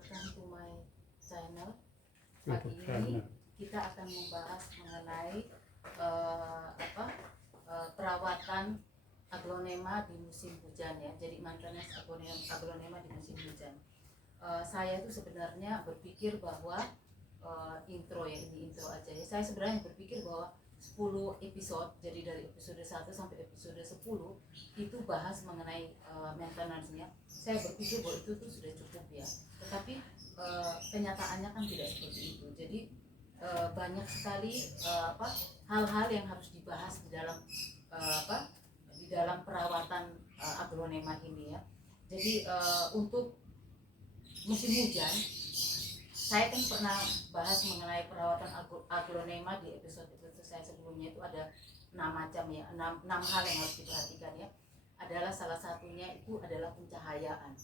welcome to my channel. Pagi ini kita akan membahas mengenai perawatan aglonema di musim hujan ya. Jadi maintenance aglonema di musim hujan. Saya itu sebenarnya berpikir bahwa intro aja ya. Saya sebenarnya berpikir bahwa 10 episode, jadi dari episode 1 sampai episode 10 itu bahas mengenai maintenance-nya. Saya berpikir bahwa itu tuh sudah cukup ya. Tetapi kenyataannya kan tidak seperti itu. Jadi banyak sekali hal-hal yang harus dibahas di dalam perawatan aglonema ini ya. Jadi untuk musim hujan saya kan pernah bahas mengenai perawatan aglonema di episode saya sebelumnya. Itu ada 6 macam ya, 6 hal yang harus diperhatikan ya. Adalah salah satunya itu adalah pencahayaan.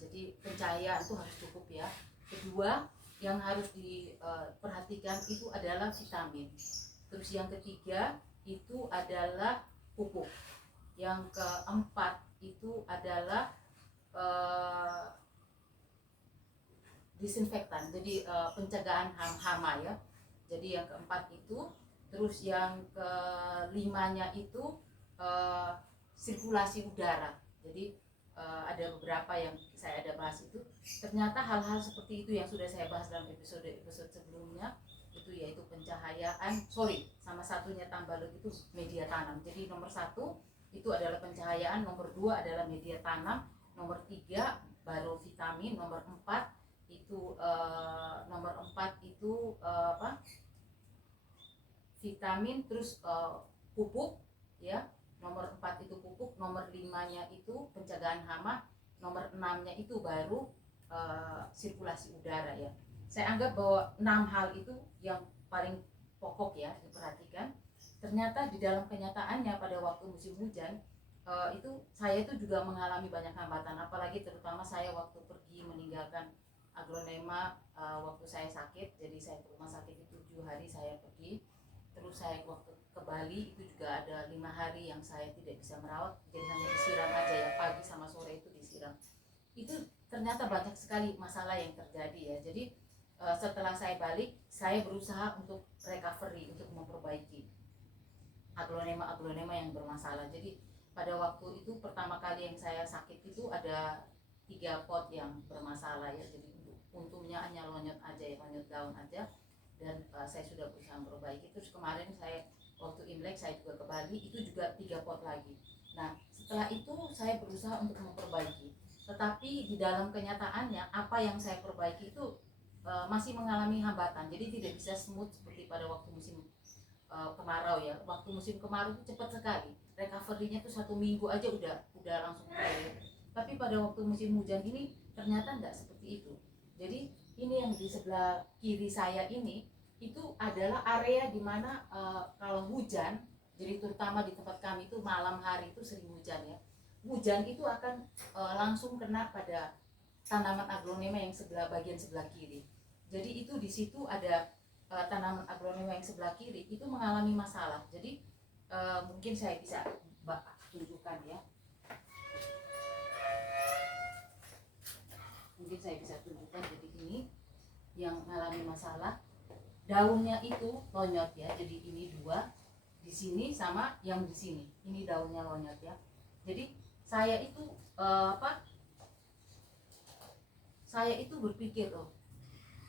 Jadi pencahayaan itu harus cukup ya. Kedua yang harus diperhatikan itu adalah vitamin. Terus yang ketiga itu adalah pupuk. Yang keempat itu adalah disinfektan, jadi pencegahan hama ya. Jadi yang keempat itu. Terus yang kelimanya itu sirkulasi udara. Jadi ada beberapa yang saya ada bahas itu. Ternyata hal-hal seperti itu yang sudah saya bahas dalam episode sebelumnya itu, yaitu pencahayaan, sama satunya tambah lagi itu media tanam. Jadi nomor 1 itu adalah pencahayaan, nomor 2 adalah media tanam, nomor 3 baru vitamin, nomor 4 itu vitamin, terus pupuk ya. Nomor 4 itu pupuk, nomor 5-nya itu pencegahan hama, nomor 6-nya itu baru sirkulasi udara ya. Saya anggap bahwa 6 hal itu yang paling pokok ya diperhatikan. Ternyata di dalam kenyataannya pada waktu musim hujan itu saya itu juga mengalami banyak hambatan, apalagi terutama saya waktu pergi meninggalkan aglonema waktu saya sakit. Jadi saya ke rumah sakit itu 7 hari saya pergi. Terus saya waktu ke Bali itu juga ada 5 hari yang saya tidak bisa merawat, jadi hanya disiram aja ya, pagi sama sore itu disiram. Itu ternyata banyak sekali masalah yang terjadi ya. Jadi setelah saya balik, saya berusaha untuk recovery, untuk memperbaiki aglonema yang bermasalah. Jadi pada waktu itu pertama kali yang saya sakit itu ada 3 pot yang bermasalah ya. Jadi untungnya hanya lonyot daun aja, dan saya sudah berusaha memperbaiki. Terus kemarin saya waktu Imlek saya juga ke Bali, itu juga 3 pot lagi. Nah setelah itu saya berusaha untuk memperbaiki, tetapi di dalam kenyataannya apa yang saya perbaiki itu masih mengalami hambatan. Jadi tidak bisa smooth seperti pada waktu musim kemarau ya. Waktu musim kemarau itu cepat sekali, recovery-nya itu 1 minggu aja udah langsung pulih. Tapi pada waktu musim hujan ini ternyata tidak seperti itu. Jadi ini yang di sebelah kiri saya ini itu adalah area di mana kalau hujan, jadi terutama di tempat kami itu malam hari itu sering hujan ya. Hujan itu akan langsung kena pada tanaman aglonema yang bagian sebelah kiri. Jadi itu di situ ada tanaman aglonema yang sebelah kiri itu mengalami masalah. Jadi mungkin saya bisa tunjukkan ya. Jadi ini yang mengalami masalah, daunnya itu lonyot ya. Jadi ini 2 di sini sama yang di sini, ini daunnya lonyot ya. Jadi saya itu berpikir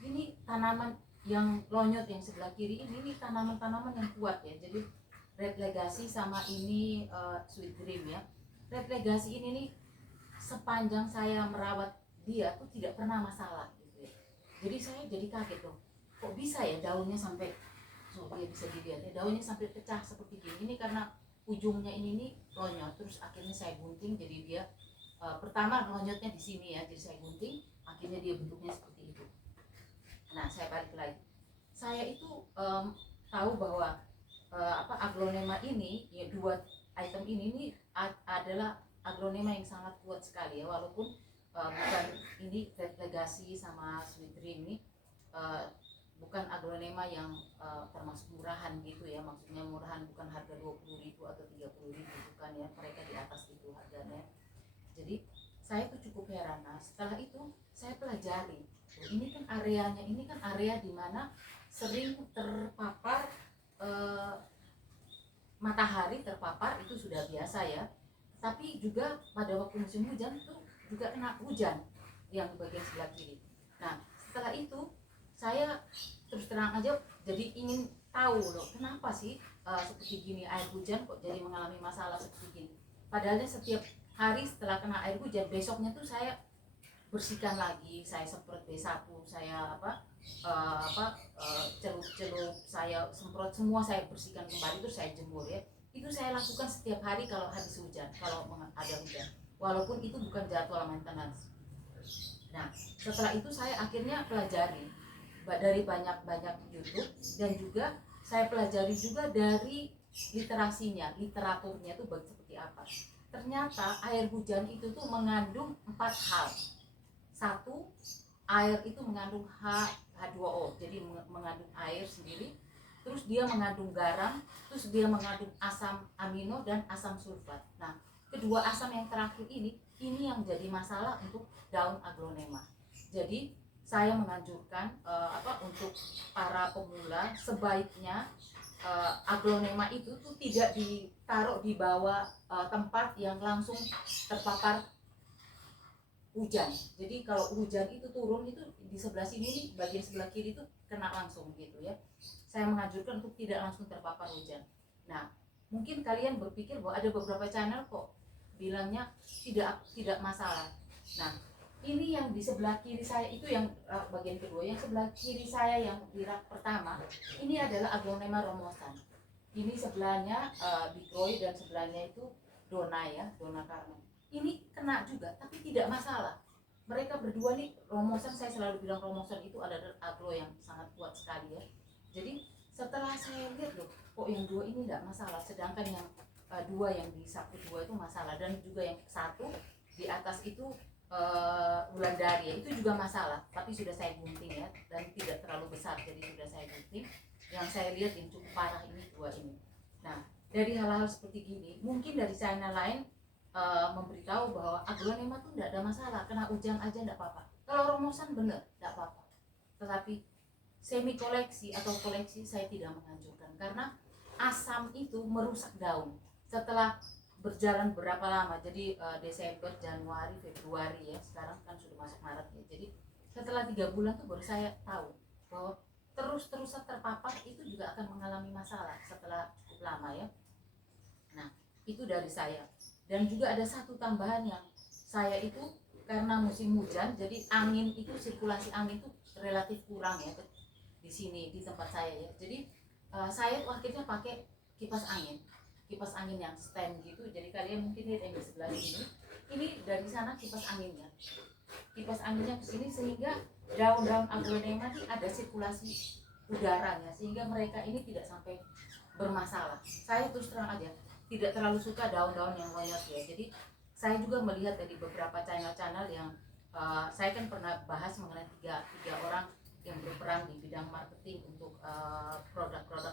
ini tanaman yang lonyot yang sebelah kiri ini tanaman-tanaman yang kuat ya. Jadi Red Legacy sama ini Sweet Dream ya. Red Legacy ini nih sepanjang saya merawat dia tuh tidak pernah masalah gitu ya. Jadi saya jadi kaget kok bisa ya daunnya sampai dia bisa dilihat ya, daunnya sampai pecah seperti gini. Ini karena ujungnya ini nih lonyot, terus akhirnya saya gunting. Jadi dia pertama lonyotnya di sini ya, jadi saya gunting, akhirnya dia bentuknya seperti itu. Nah saya balik lagi, saya itu tahu bahwa aglonema ini ya, 2 item ini adalah aglonema yang sangat kuat sekali ya. Walaupun bukan ini Red Legacy sama Sweet Dream ini bukan aglonema yang termasuk murahan gitu ya. Maksudnya murahan bukan harga 20.000 atau 30.000, bukan ya, mereka di atas itu harganya. Jadi saya tuh cukup heran. Nah setelah itu saya pelajari, ini kan areanya, ini kan area dimana sering terpapar matahari, terpapar itu sudah biasa ya, tapi juga pada waktu musim hujan tuh juga kena hujan yang di bagian sebelah kiri. Nah setelah itu saya terus terang aja jadi ingin tahu loh, kenapa sih seperti gini air hujan kok jadi mengalami masalah seperti gini. Padahalnya setiap hari setelah kena air hujan, besoknya tuh saya bersihkan lagi, saya semprot B1, saya celup-celup, saya semprot semua, saya bersihkan kembali, terus saya jemur ya. Itu saya lakukan setiap hari kalau habis hujan, kalau ada hujan, walaupun itu bukan jadwal maintenance. Nah setelah itu saya akhirnya pelajari dari banyak-banyak YouTube, dan juga saya pelajari juga dari literasinya, literaturnya itu seperti apa. Ternyata air hujan itu tuh mengandung 4 hal. Satu, air itu mengandung H2O, jadi mengandung air sendiri. Terus dia mengandung garam, terus dia mengandung asam amino dan asam sulfat. Nah, kedua asam yang terakhir ini yang jadi masalah untuk daun aglonema. Jadi saya menganjurkan untuk para pemula sebaiknya aglonema itu tuh tidak ditaruh di bawah tempat yang langsung terpapar hujan. Jadi kalau hujan itu turun itu di sebelah sini, bagian sebelah kiri itu kena langsung gitu ya. Saya menganjurkan untuk tidak langsung terpapar hujan. Nah, mungkin kalian berpikir bahwa ada beberapa channel kok bilangnya tidak masalah. Nah, ini yang di sebelah kiri saya itu yang bagian kedua, yang sebelah kiri saya yang di rak pertama ini adalah aglonema romosan. Ini sebelahnya Bigroy dan sebelahnya itu Dona ya, Dona Carmen. Ini kena juga tapi tidak masalah. Mereka berdua nih romosan, saya selalu bilang romosan itu adalah aglo yang sangat kuat sekali ya. Jadi setelah saya lihat loh, kok yang dua ini tidak masalah, sedangkan yang dua yang di saku dua itu masalah, dan juga yang satu di atas itu Wulandari itu juga masalah, tapi sudah saya gunting ya, dan tidak terlalu besar jadi sudah saya gunting. Yang saya lihat yang cukup parah ini dua ini. Nah dari hal-hal seperti gini, mungkin dari channel lain memberitahu bahwa aglonema tuh tidak ada masalah, kena hujan aja tidak apa-apa. Kalau romosan bener tidak apa-apa, tetapi semi koleksi atau koleksi saya tidak menganjurkan, karena asam itu merusak daun setelah berjalan berapa lama. Jadi Desember, Januari, Februari ya, sekarang kan sudah masuk Maret ya. Jadi setelah 3 bulan tuh baru saya tahu bahwa terus-terusan terpapar itu juga akan mengalami masalah setelah cukup lama ya. Nah itu dari saya. Dan juga ada satu tambahan yang saya itu karena musim hujan, jadi angin itu, sirkulasi angin itu relatif kurang ya di sini di tempat saya ya. Jadi saya akhirnya pakai kipas angin yang stand gitu. Jadi kalian mungkin lihat yang di sebelah ini dari sana kipas anginnya ke sini, sehingga daun-daun aglonema ini ada sirkulasi udaranya, sehingga mereka ini tidak sampai bermasalah. Saya terus terang aja tidak terlalu suka daun-daun yang lonyot ya. Jadi saya juga melihat dari beberapa channel-channel yang saya kan pernah bahas mengenai tiga orang yang berperan di bidang marketing untuk produk-produk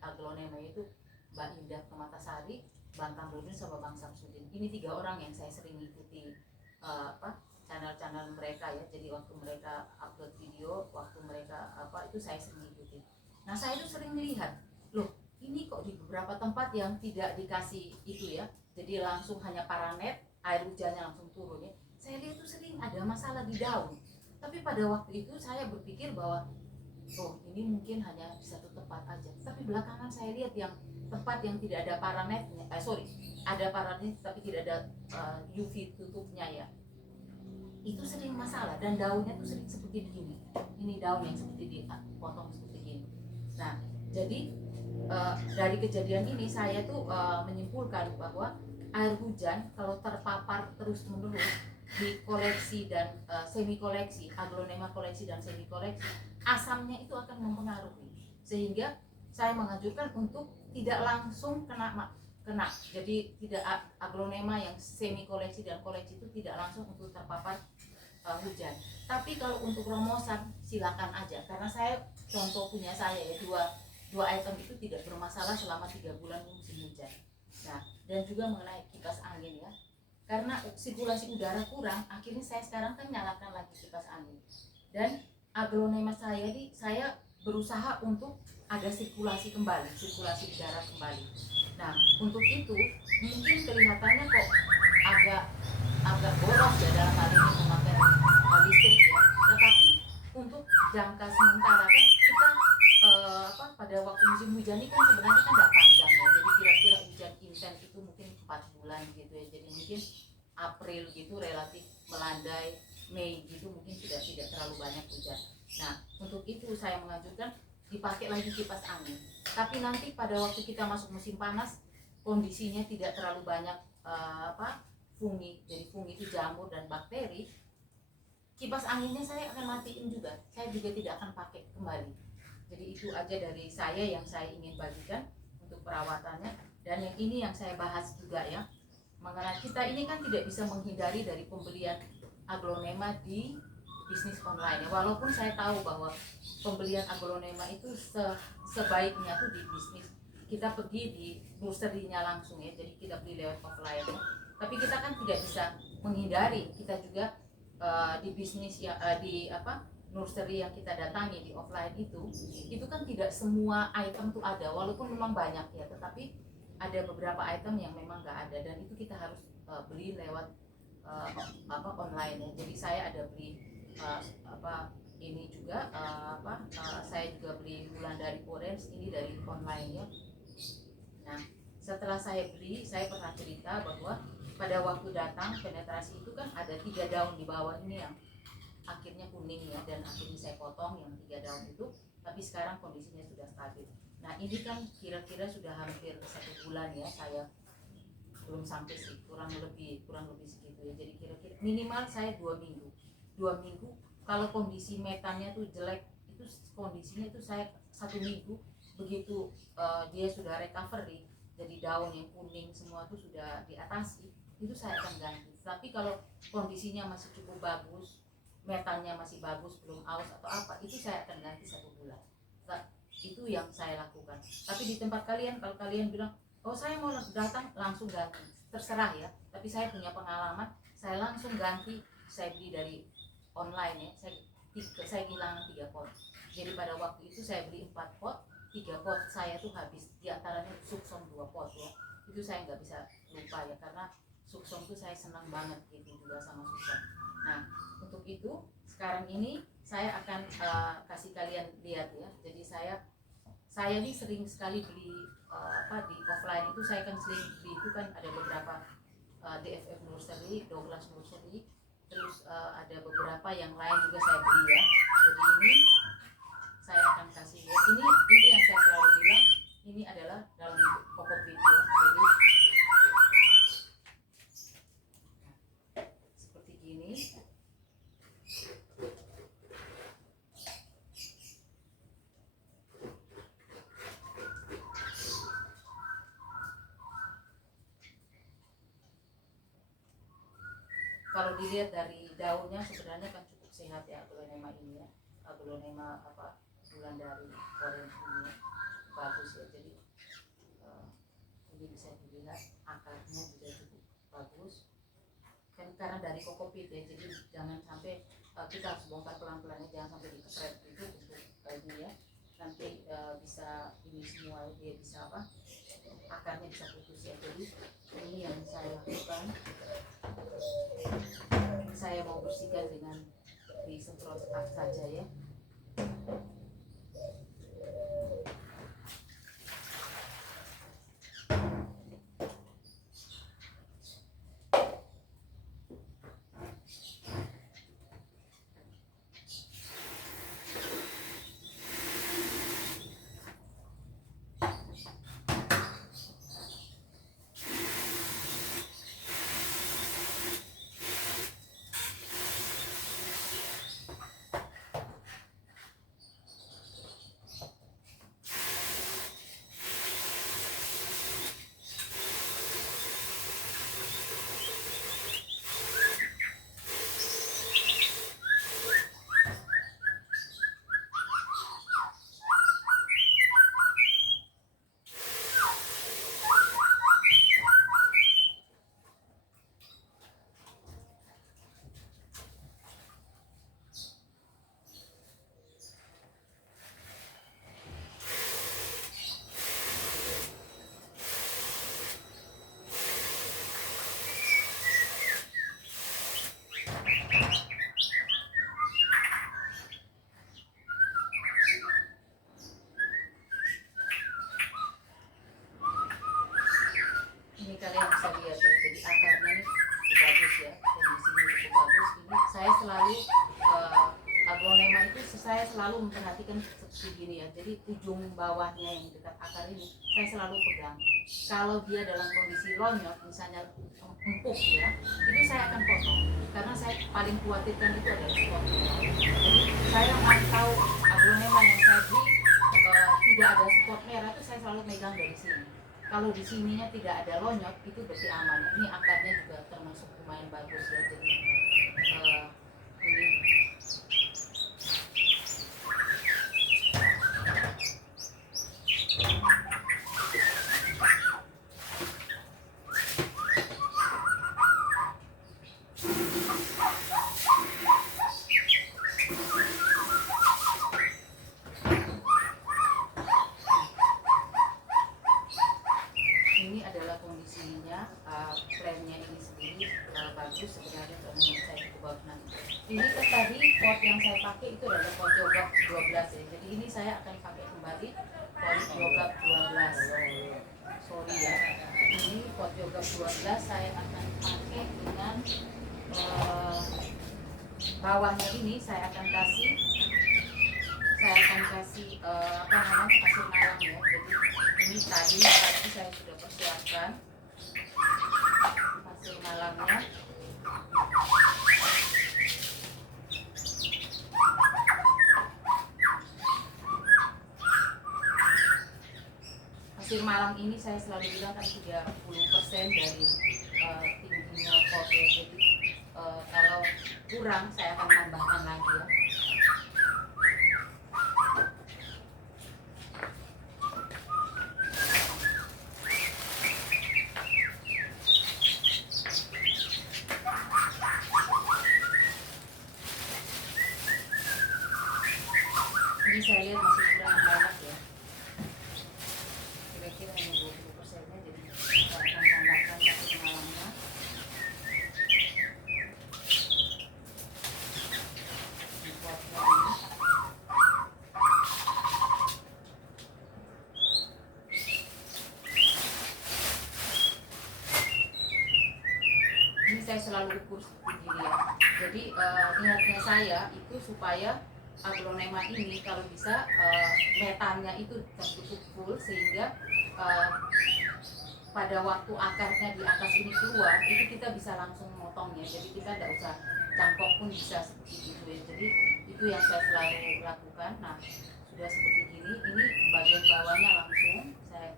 aglonema, yaitu Mbak Indah Kematasari, Bang Kamrudin, sama Bang Samsudin. Ini 3 orang yang saya sering ikuti channel-channel mereka ya. Jadi waktu mereka upload video, waktu mereka itu saya sering ikuti. Nah saya itu sering melihat, loh ini kok di beberapa tempat yang tidak dikasih itu ya, jadi langsung hanya paranet, air hujannya langsung turun ya. Saya lihat itu sering ada masalah di daun. Tapi pada waktu itu saya berpikir bahwa ini mungkin hanya di satu tempat aja. Tapi belakangan saya lihat yang tempat yang tidak ada paranetnya, ada paranet tapi tidak ada UV tutupnya ya, itu sering masalah, dan daunnya tuh sering seperti begini. Ini daun yang seperti dipotong seperti gini. Nah jadi dari kejadian ini saya tuh menyimpulkan bahwa air hujan kalau terpapar terus menerus di koleksi dan semi koleksi, aglonema koleksi dan semi koleksi, asamnya itu akan mempengaruhi, sehingga saya menganjurkan untuk tidak langsung kena. Jadi tidak aglonema yang semi koleksi dan koleksi itu tidak langsung untuk terpapar hujan. Tapi kalau untuk romosan silakan aja, karena saya contoh punya saya ya, dua item itu tidak bermasalah selama 3 bulan musim hujan. Nah dan juga mengenai kipas angin ya, karena sirkulasi udara kurang, akhirnya saya sekarang kan nyalakan lagi kipas angin. Dan aglonema saya ini saya berusaha untuk ada sirkulasi kembali, sirkulasi udara kembali. Nah, untuk itu mungkin kelihatannya kok agak agak boros ya dalam hal ini memakai listrik ya. Tetapi untuk jangka sementara kan kita pada waktu musim hujan ini kan sebenarnya kan nggak panjang ya. Jadi kira-kira hujan intens itu mungkin 4 bulan gitu ya. Jadi mungkin April gitu relatif melandai, Mei gitu mungkin tidak terlalu banyak hujan. Nah, untuk itu saya mengajukan dipakai lagi kipas angin. Tapi nanti pada waktu kita masuk musim panas, kondisinya tidak terlalu banyak fungi. Jadi fungi itu jamur dan bakteri. Kipas anginnya saya akan matiin juga. Saya juga tidak akan pakai kembali. Jadi itu aja dari saya yang saya ingin bagikan untuk perawatannya. Dan yang ini yang saya bahas juga ya, mengenai kita ini kan tidak bisa menghindari dari pembelian aglonema di bisnis online. Walaupun saya tahu bahwa pembelian aglonema itu sebaiknya tuh di bisnis kita pergi di nursery-nya langsung ya, jadi kita beli lewat offline ya. Tapi kita kan tidak bisa menghindari, kita juga di bisnis ya nursery yang kita datangi di offline itu kan tidak semua item tuh ada, walaupun memang banyak ya, tetapi ada beberapa item yang memang nggak ada, dan itu kita harus beli lewat online ya. Jadi saya ada beli ini juga saya juga beli bulan dari Orange ini dari online ya. Nah, setelah saya beli, saya pernah cerita bahwa pada waktu datang penetrasi itu kan ada 3 daun di bawah ini yang akhirnya kuning ya, dan akhirnya saya potong yang 3 daun itu, tapi sekarang kondisinya sudah stabil. Nah, ini kan kira-kira sudah hampir 1 bulan ya, saya belum sampai sih, kurang lebih segitu ya. Jadi kira-kira minimal saya 2 minggu kalau kondisi metannya tuh jelek, itu kondisinya itu saya 1 minggu begitu dia sudah recovery, jadi daun yang kuning semua tuh sudah diatasi, itu saya akan ganti. Tapi kalau kondisinya masih cukup bagus, metannya masih bagus, belum aus atau apa, itu saya akan ganti 1 bulan. Nah, itu yang saya lakukan. Tapi di tempat kalian, kalau kalian bilang, oh saya mau datang langsung ganti, terserah ya. Tapi saya punya pengalaman, saya langsung ganti, saya beli dari online ya, saya kehilangan 3 pot. Jadi pada waktu itu saya beli 4 pot, 3 pot saya tuh habis, diantaranya Suksom 2 pot ya. Itu saya nggak bisa lupa ya, karena Suksom tuh saya senang banget gitu juga sama Suksom. Nah, untuk itu sekarang ini saya akan kasih kalian lihat ya. Jadi saya nih sering sekali beli di offline itu, saya kan sering beli itu kan ada beberapa DFF Nursery, Douglas Nursery, terus ada beberapa yang lain juga saya beli ya. Jadi ini saya akan kasih lihat, ini yang saya selalu bilang, ini adalah dalam bentuk kokopit ya. Jadi seperti gini. Kalau dilihat dari daunnya sebenarnya kan cukup sehat ya aglonema ini ya, aglonema bulan dari Orange ini ya, bagus ya. Jadi ini bisa dilihat akarnya juga cukup bagus kan, karena dari kokopit ya. Jadi jangan sampai kita harus bongkar pelan-pelan ya, jangan sampai dikepret gitu untuk ini ya, nanti bisa ini semua dia bisa akarnya bisa putus ya. Jadi ini yang saya lakukan, saya mau bersihkan dengan disemprot saja ya. itu aglonema itu saya selalu memperhatikan seperti gini ya. Jadi ujung bawahnya yang dekat akar ini saya selalu pegang. Kalau dia dalam kondisi lonyot, misalnya empuk ya, itu saya akan potong karena saya paling khawatirkan itu adalah spot merah. Jadi saya tahu aglonema yang saya beli tidak ada spot merah itu saya selalu megang dari sini. Kalau di sininya tidak ada lonyot itu berarti aman. Ini akarnya juga termasuk lumayan bagus ya. Jadi ini adalah kondisinya, plannya ini sendiri bagus sebenarnya, menurut saya cukup bagus. Nah, ini kan tadi pot yang saya pakai itu adalah pot yogurt 12 ya. Jadi ini saya akan pakai kembali pot yogurt 12. Sorry ya. Ini pot yogurt 12 saya akan pakai dengan bawahnya ini saya akan kasih apa namanya, pasir malam ya. Jadi ini tadi saya sudah persiapkan pasir malamnya. Pasir malam ini saya selalu bilang kan 30% dari tingginya pot ya. Jadi kalau kurang saya akan tambahkan lagi ya. Ini saya lihat masih kurang banyak ya. Kira-kira hanya 20%-nya, jadi saya akan tambahkan pasir malamnya. Di potnya ini. Ini saya selalu ukur seperti gini ya. Jadi niatnya saya itu supaya aglonema ini kalau bisa metannya itu tertutup full sehingga pada waktu akarnya di atas ini keluar itu kita bisa langsung motongnya. Jadi kita tidak usah cangkok pun bisa seperti itu ya. Jadi itu yang saya selalu lakukan. Nah, sudah seperti gini, ini bagian bawahnya langsung saya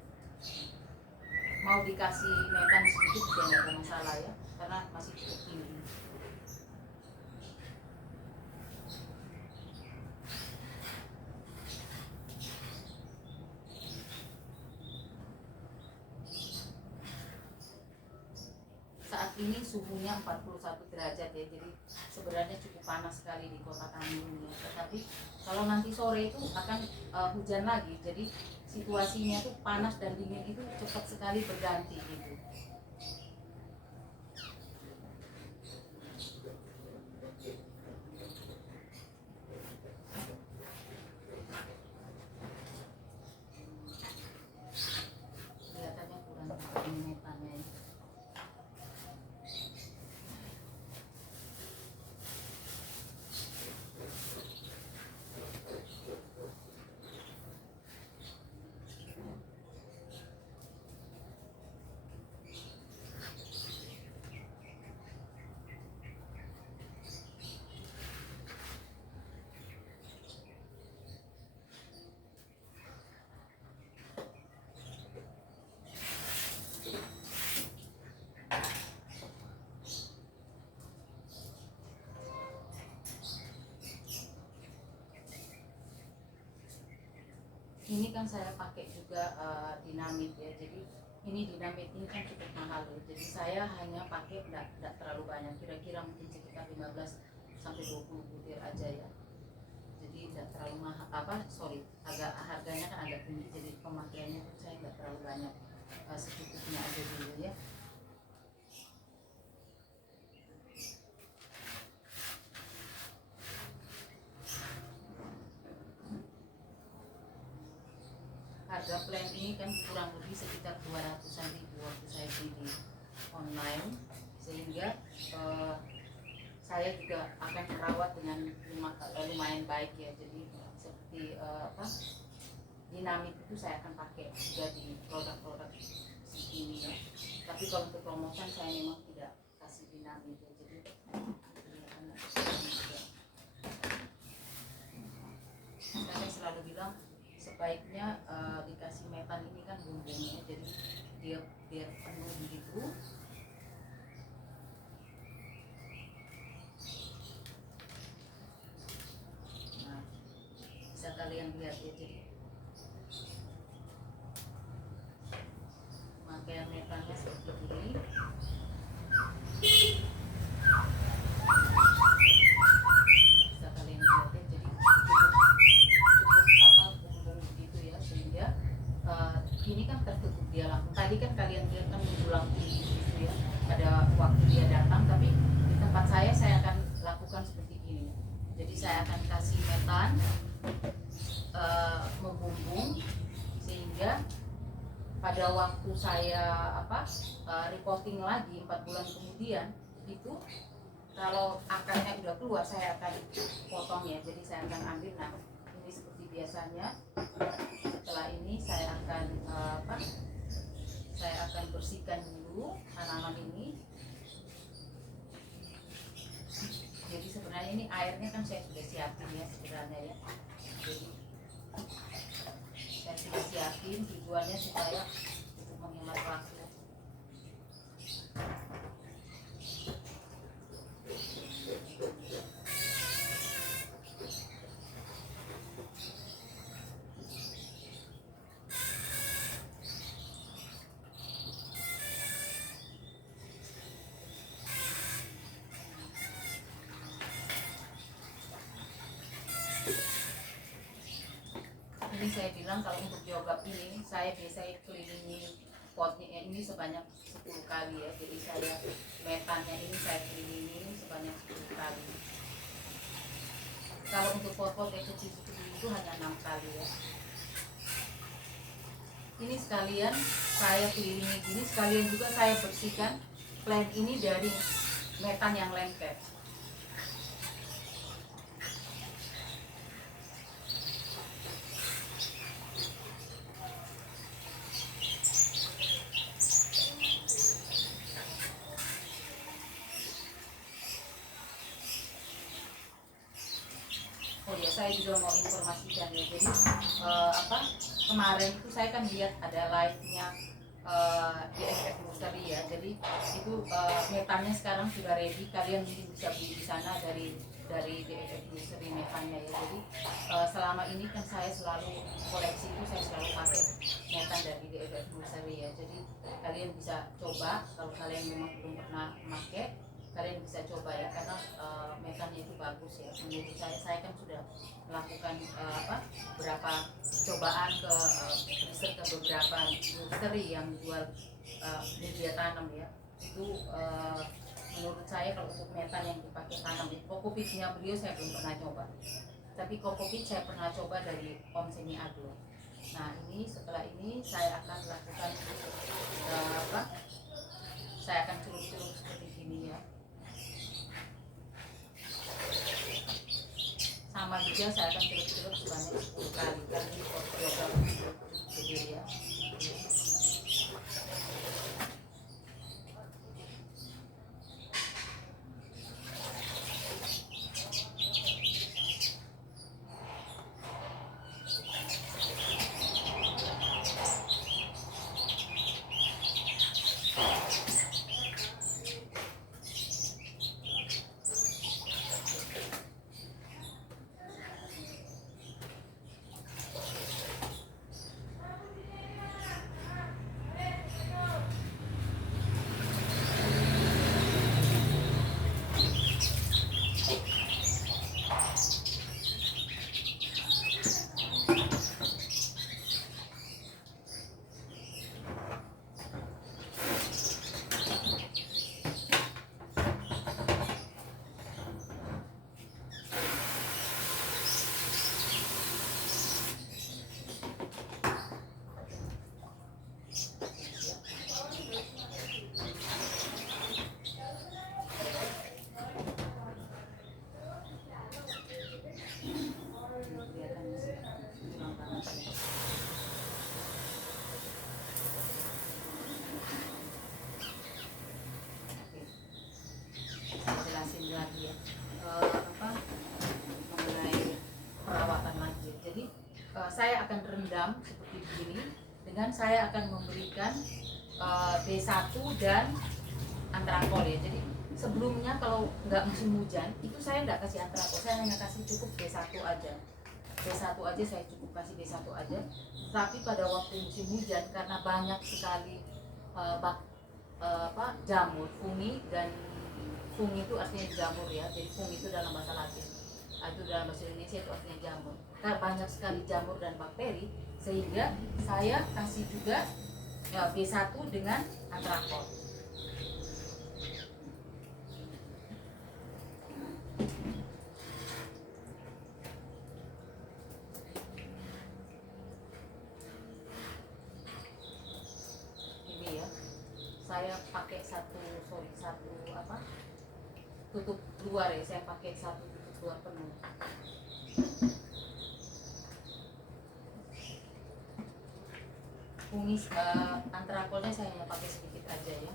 mau dikasih metan sedikit juga nggak ada masalah ya, karena masih cukup tinggi. Saat ini suhunya 41 derajat ya, jadi sebenarnya cukup panas sekali di kota kami ini ya. Tetapi kalau nanti sore itu akan hujan lagi, jadi situasinya tuh panas dan dingin itu cepat sekali berganti gitu. Kelihatannya kurang ini metannya ya. Ini kan saya pakai juga dinamit ya, jadi ini dinamit ini kan cukup mahal ya. Jadi saya hanya pakai tidak terlalu banyak, kira-kira mungkin sekitar 15 sampai 20 butir aja ya. Jadi tidak terlalu mahal, agak harganya kan agak tinggi, jadi pemakaiannya pun saya tidak terlalu banyak, secukupnya aja dulu ya. Harga plan ini kan kurang lebih sekitar 200-an ribu waktu saya beli di online, sehingga saya juga akan merawat dengan lumayan baik ya. Jadi seperti dinamit itu saya akan pakai juga di produk-produk ini ya. Tapi kalau untuk promotion saya memang tidak kasih dinamit ya. Jadi saya selalu bilang sebaiknya dikasih metan ini kan bumbunya, jadi dia biar penuh begitu. Nah, bisa kalian lihat ya, jadi pemakaian metannya seperti ini. Bisa kalian lihat ya, jadi cukup bumbung begitu ya, sehingga ini kan tertutup dia langsung. Tadi kan kalian lihat kan menjulang tinggi gitu ya, ada waktu dia datang, tapi di tempat saya akan lakukan seperti ini. Jadi saya akan kasih metan membumbung, sehingga pada waktu saya reporting lagi 4 bulan kemudian itu kalau akarnya udah keluar saya akan potong ya. Jadi saya akan ambil, nah ini seperti biasanya. Setelah ini saya akan saya akan bersihkan dulu tanaman ini. Jadi sebenarnya ini airnya kan saya sudah siapin ya sebenarnya ya. Jadi saya sudah siapin, tujuannya supaya untuk menghemat waktu. Ini saya bilang kalau untuk biogap ini saya biasanya kelilingi potnya ini sebanyak 10 kali ya. Jadi saya metannya ini saya kelilingi sebanyak 10 kali. Kalau untuk pot-pot yang kecil itu hanya 6 kali ya. Ini sekalian saya kelilingi gini, sekalian juga saya bersihkan plant ini dari metan yang lengket. Oh ya, saya juga mau informasikan ya. Jadi kemarin itu saya kan lihat ada live-nya DFF Nursery ya. Jadi itu metannya sekarang sudah ready. Kalian mungkin bisa beli di sana dari DFF Nursery metannya ya. Jadi selama ini kan saya selalu koleksi itu saya selalu pakai metan dari DFF Nursery ya. Jadi kalian bisa coba kalau kalian memang belum pernah memakai, kalian bisa coba ya, karena metannya itu bagus ya. Menurut saya kan sudah melakukan beberapa cobaan ke riset ke beberapa nursery yang jual media tanam ya. Itu menurut saya kalau untuk metan yang dipakai tanam itu, kokopitnya beliau saya belum pernah coba, tapi kokopit saya pernah coba dari Om Semi Agro. Nah ini setelah ini saya akan lakukan saya akan celup-celup seperti ini ya. Sama juga saya akan celup-celup sebanyak 10 kali karena ini pot biogap gede ya. saya akan rendam seperti begini, dengan saya akan memberikan B1 dan antrakol ya. Jadi sebelumnya kalau nggak musim hujan itu saya nggak kasih antrakol, saya hanya kasih cukup B1 aja. B1 aja saya cukup kasih B1 aja. Tapi pada waktu musim hujan karena banyak sekali jamur, fungi, dan fungi itu artinya jamur ya. Jadi fungi itu dalam bahasa Latin, itu dalam bahasa Indonesia itu artinya jamur. Karena banyak sekali jamur dan bakteri, sehingga saya kasih juga B1 dengan antrakol. Ini ya, saya pakai satu tutup luar ya, saya pakai satu tutup luar penuh. Kumis antrakolnya saya hanya pakai sedikit aja ya.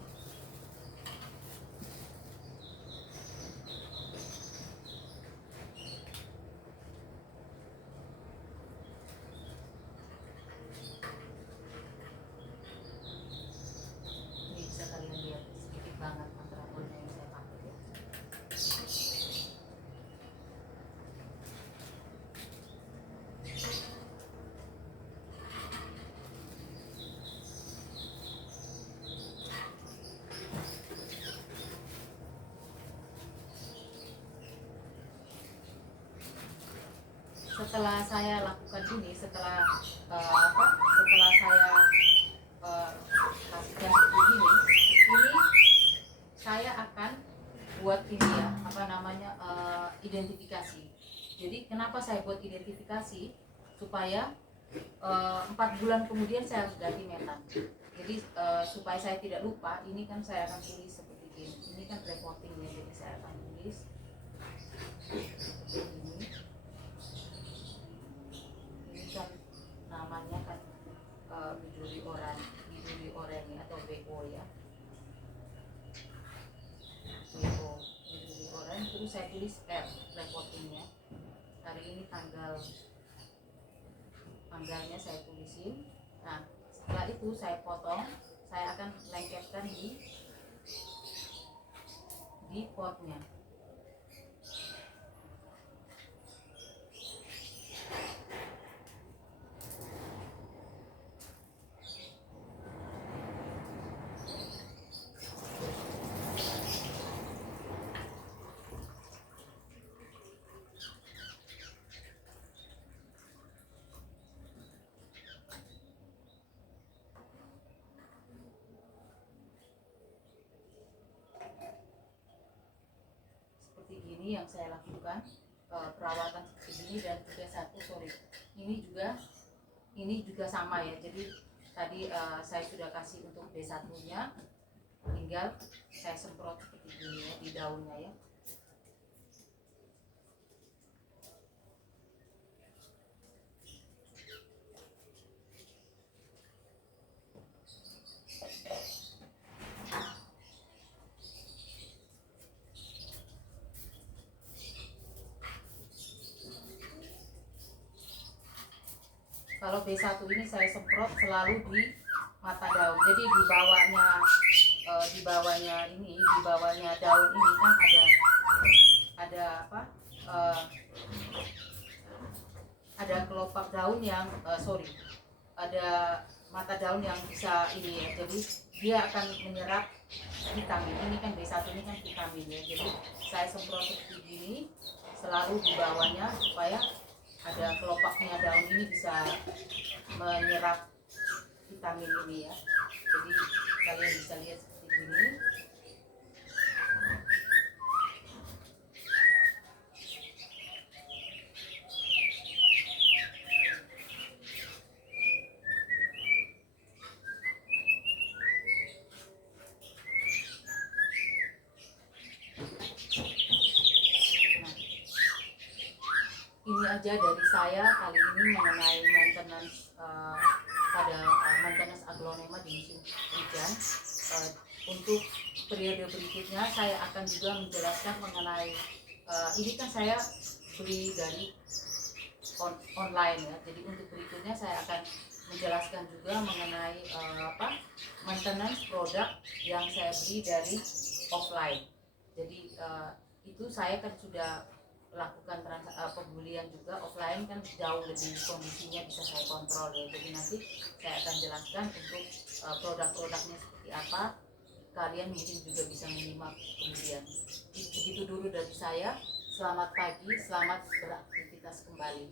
Ini bisa kalian lihat sedikit banget antrakolnya yang saya pakai ya. Setelah saya lakukan ini, setelah saya kasihkan seperti ini saya akan buat ini ya, identifikasi. Jadi kenapa saya buat identifikasi? Supaya 4 bulan kemudian saya harus ganti metan. Jadi supaya saya tidak lupa, ini kan saya akan tulis seperti ini. Ini kan reportingnya, jadi saya akan tulis seperti ini. Kan namanya kan biduri oranye atau BO ya, BO biduri oranye. Terus saya tulis R reportingnya. Hari ini tanggalnya saya tulisin. Nah setelah itu saya potong, saya akan lengketkan di potnya. Yang saya lakukan perawatan seperti ini. Dan juga ini juga sama ya. Jadi tadi saya sudah kasih untuk B1 nya, tinggal saya semprot seperti ini ya di daunnya ya. Kalau B1 ini saya semprot selalu di mata daun. Jadi di bawahnya daun ini kan ada kelopak daun yang ada mata daun yang bisa ini ya. Jadi dia akan menyerap vitamin. Ini kan B1 ini kan vitamin ya. Jadi saya semprot seperti ini selalu di bawahnya supaya ada kelopaknya daun ini bisa menyerap vitamin ini ya. Jadi kalian bisa lihat seperti ini. Ini aja dari saya kali ini mengenai maintenance maintenance aglonema di musim hujan. Untuk periode berikutnya saya akan juga menjelaskan mengenai ini kan saya beli dari online ya. Jadi untuk berikutnya saya akan menjelaskan juga mengenai maintenance produk yang saya beli dari offline. Jadi itu saya kan sudah lakukan pembelian juga offline, kan jauh lebih kondisinya bisa saya kontrol ya. Jadi nanti saya akan jelaskan untuk produk-produknya seperti apa, kalian mungkin juga bisa menyimak kemudian. Begitu dulu dari saya. Selamat pagi, selamat beraktivitas kembali.